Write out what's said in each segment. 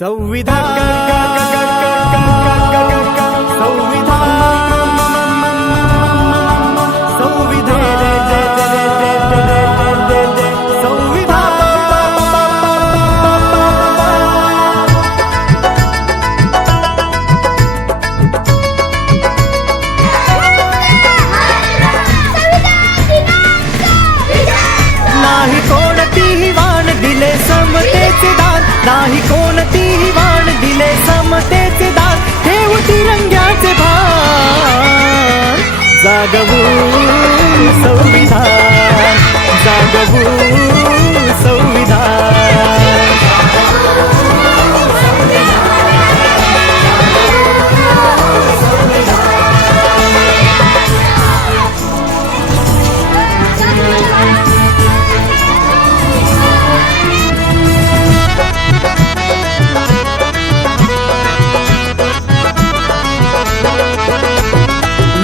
संविधान नाही कोणतीही वाण दिले समतेचे दान, नाही कोणतीही वाण दिले समतेचे दान, ठेवू तिरंग्याचे भान, जागवू संविधान, जागवू संविधान.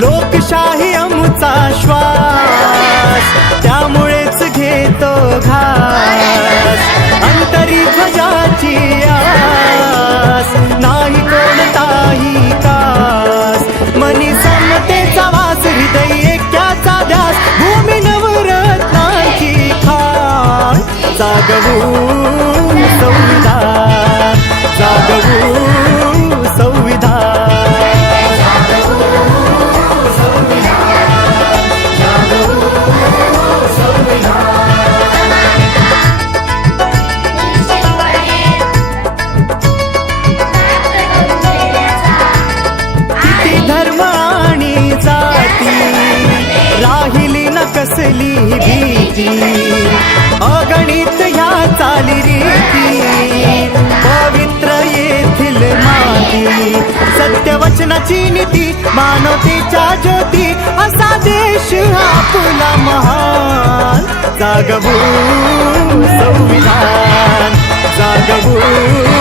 लोकशाही आमचा श्वास, त्यामुळेच घेतो घास, अंतरी ध्वजाची आस, नाही कोणताही कास, मनी समतेचा वास, हृदय ऐक्याचा ध्यास, भूमी नवरत्नांची खाण, जागवू संविधान, जागवू संविधान. धर्म आणि जाती राहिली न कसली भीती, अगणित ह्या चालीरीती, पवित्र येथील माती, सत्यवचनाची नीती, मानवतेच्या ज्योती, असा देश आपला महान, जागवू संविधान, जागवू